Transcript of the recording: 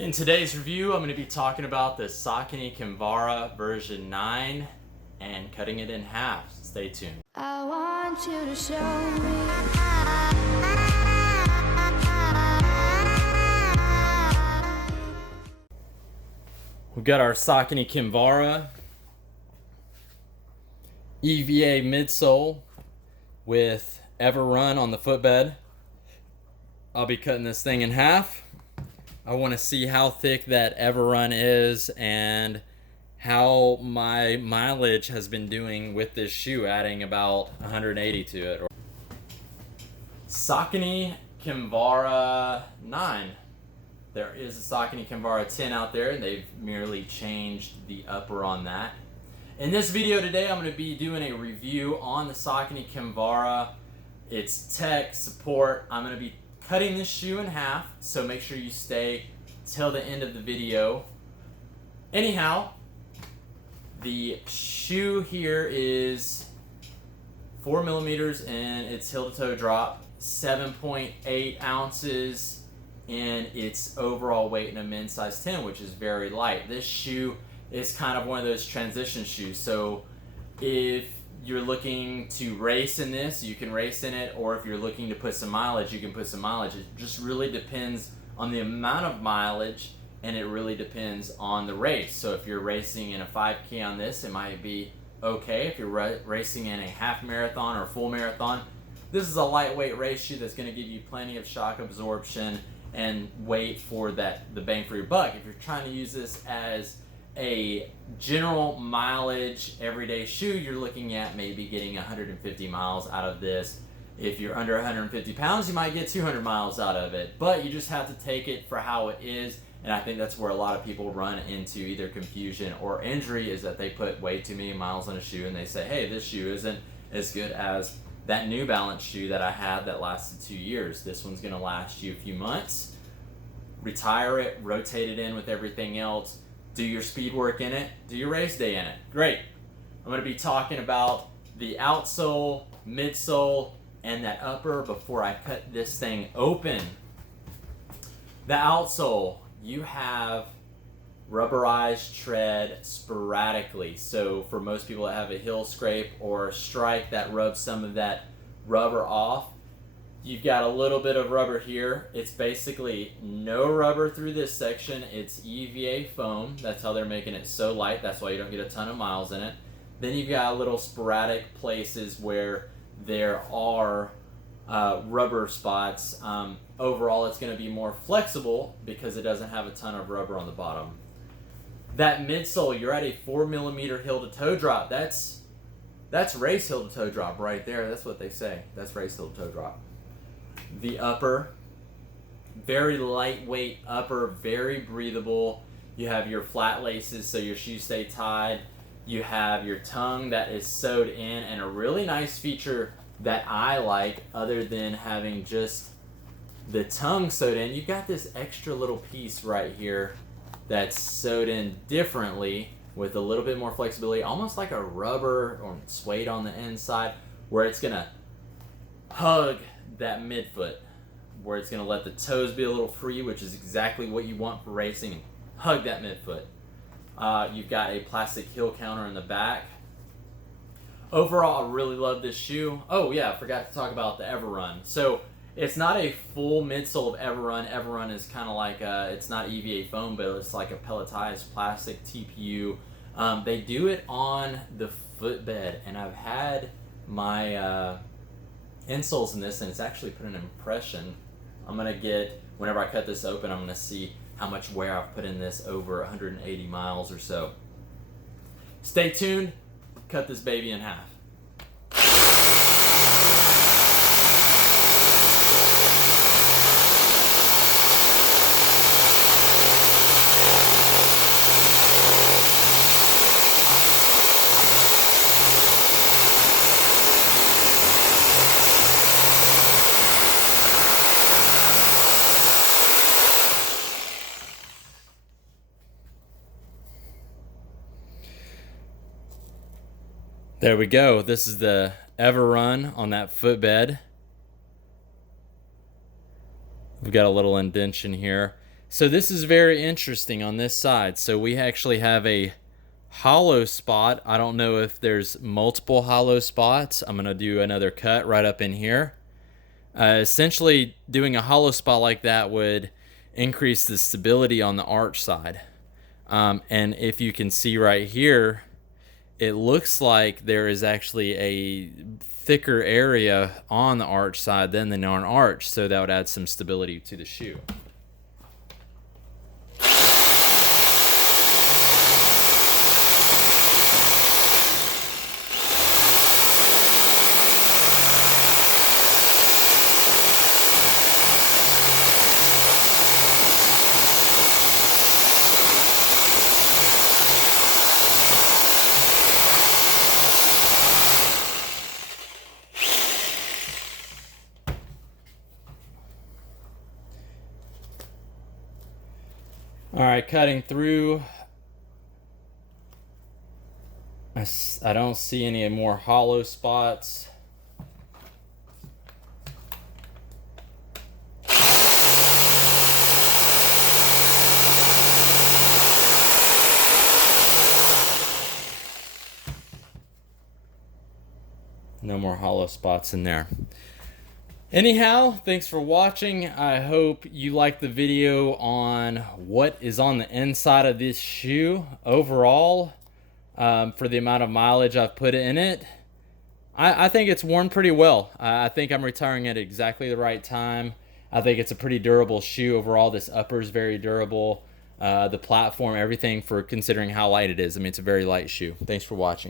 In today's review, I'm going to be talking about the Saucony Kinvara version 9 and cutting it in half. Stay tuned. I want you to show me. We've got our Saucony Kinvara EVA midsole with Everrun on the footbed. I'll be cutting this thing in half. I want to see how thick that Everrun is and how my mileage has been doing with this shoe, adding about 180 to it. Saucony Kinvara 9. There is a Saucony Kinvara 10 out there, and they've merely changed the upper on that. In this video today, I'm going to be doing a review on the Saucony Kinvara, its tech, support. I'm going to be cutting this shoe in half, so make sure you stay till the end of the video. Anyhow, the shoe here is 4 millimeters in its heel to toe drop, 7.8 ounces in its overall weight in a men's size 10, which is very light. This shoe is kind of one of those transition shoes. So if you're looking to race in this, you can race in it, or if you're looking to put some mileage, you can put some mileage. It just really depends on the amount of mileage, and it really depends on the race. So if you're racing in a 5K on this, it might be okay. If you're racing in a half marathon or full marathon, this is a lightweight race shoe that's going to give you plenty of shock absorption and weight for the bang for your buck. If you're trying to use this as a general mileage everyday shoe, you're looking at maybe getting 150 miles out of this. If you're under 150 pounds, you might get 200 miles out of it, but you just have to take it for how it is. And I think that's where a lot of people run into either confusion or injury, is that they put way too many miles on a shoe and they say, hey, this shoe isn't as good as that New Balance shoe that I had that lasted 2 years. This one's going to last you a few months. Retire it, rotate it in with everything else, do your speed work in it, do your race day in it. Great. I'm going to be talking about the outsole, midsole, and that upper before I cut this thing open. The outsole, you have rubberized tread sporadically. So for most people that have a heel scrape or strike that rubs some of that rubber off, you've got a little bit of rubber here. It's basically no rubber through this section. It's EVA foam. That's how they're making it so light. That's why you don't get a ton of miles in it. Then you've got little sporadic places where there are rubber spots. Overall, it's going to be more flexible because it doesn't have a ton of rubber on the bottom. That midsole, you're at a 4 millimeter heel to toe drop. That's race heel to toe drop right there. That's what they say. That's race heel to toe drop. The upper, very lightweight upper, very breathable. You have your flat laces so your shoes stay tied. You have your tongue that is sewed in, and a really nice feature that I like, other than having just the tongue sewed in, you've got this extra little piece right here that's sewed in differently with a little bit more flexibility, almost like a rubber or suede on the inside, where it's going to hug that midfoot, where it's going to let the toes be a little free, which is exactly what you want for racing, and hug that midfoot. You've got a plastic heel counter in the back. Overall, I really love this shoe. Oh yeah, I forgot to talk about the Everrun. So it's not a full midsole of Everrun. Everrun is kind of like it's not EVA foam, but it's like a pelletized plastic TPU. They do it on the footbed, and I've had my insoles in this, and it's actually put an impression. I'm gonna get, whenever I cut this open, I'm gonna see how much wear I've put in this over 180 miles or so. Stay tuned. Cut this baby in half. There we go. This is the Everrun on that footbed. We've got a little indentation here. So this is very interesting on this side. So we actually have a hollow spot. I don't know if there's multiple hollow spots. I'm gonna do another cut right up in here. Essentially, doing a hollow spot like that would increase the stability on the arch side. And if you can see right here, it looks like there is actually a thicker area on the arch side than the non-arch, so that would add some stability to the shoe. All right, cutting through. I don't see any more hollow spots. No more hollow spots in there. Anyhow, thanks for watching. I hope you liked the video on what is on the inside of this shoe overall. For the amount of mileage I've put in it, I think it's worn pretty well. I think I'm retiring at exactly the right time. I think it's a pretty durable shoe overall. This upper is very durable. The platform, everything, for considering how light it is. I mean, it's a very light shoe. Thanks for watching.